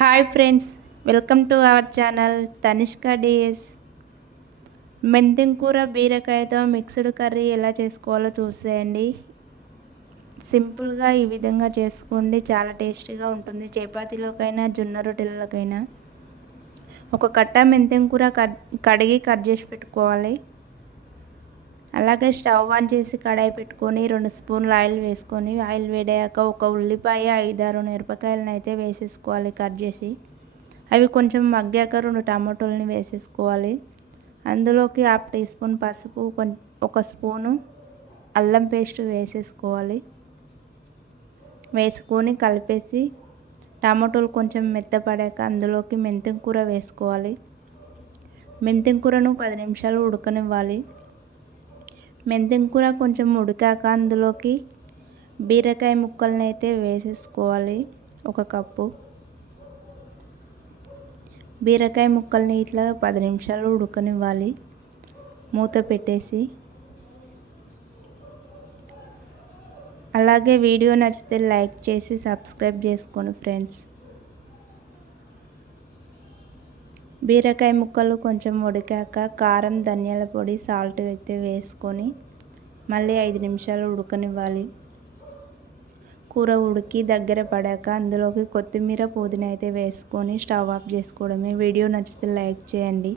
Hi friends welcome to our channel Tanishka D S మెంతిం కూర బీరకాయతో mixed curry ఎలా చేసుకోవాలో చూసేయండి. సింపుల్గా ఈ విధంగా చేసుకోండి. చాలా టేస్టీగా ఉంటుంది. చపాతీలోకైనా జొన్న రొట్టెలకైనా ఒక కట్ట మెంతిం కూర కడిగి కట్ చేసి పెట్టుకోవాలి. అలాగే స్టవ్ ఆన్ చేసి కడాయి పెట్టుకొని రెండు స్పూన్లు ఆయిల్ వేసుకొని ఆయిల్ వేడాక ఒక ఉల్లిపాయ ఐదారు మిరపకాయలను అయితే వేసేసుకోవాలి కట్ చేసి. అవి కొంచెం మగ్గాక రెండు టమాటోలని వేసేసుకోవాలి. అందులోకి హాఫ్ టీ స్పూన్ పసుపు ఒక స్పూను అల్లం పేస్ట్ వేసేసుకోవాలి. వేసుకొని కలిపేసి టమాటోలు కొంచెం మెత్తపడాక అందులోకి మెంతికూర వేసుకోవాలి. మెంతికూరను పది నిమిషాలు ఉడకనివ్వాలి. మెంతిం కూర కొంచెం ఉడికాక అందులోకి బీరకాయ ముక్కల్ని అయితే వేసేసుకోవాలి. ఒక కప్పు. బీరకాయ ముక్కల్ని ఇట్లా పది నిమిషాలు ఉడకనివ్వాలి. మూత పెట్టేసి. అలాగే వీడియో నచ్చితే లైక్ చేసి సబ్స్క్రైబ్ చేసుకోండి ఫ్రెండ్స్. బీరకాయ ముక్కలు కొంచెం ఉడికాక కారం ధనియాల పొడి సాల్ట్ అయితే వేసుకొని మళ్ళీ ఐదు నిమిషాలు ఉడకనివ్వాలి. కూర ఉడికి దగ్గర పడాక అందులోకి కొత్తిమీర పుదీనా అయితే వేసుకొని స్టవ్ ఆఫ్ చేసుకోవడమే. వీడియో నచ్చితే లైక్ చేయండి.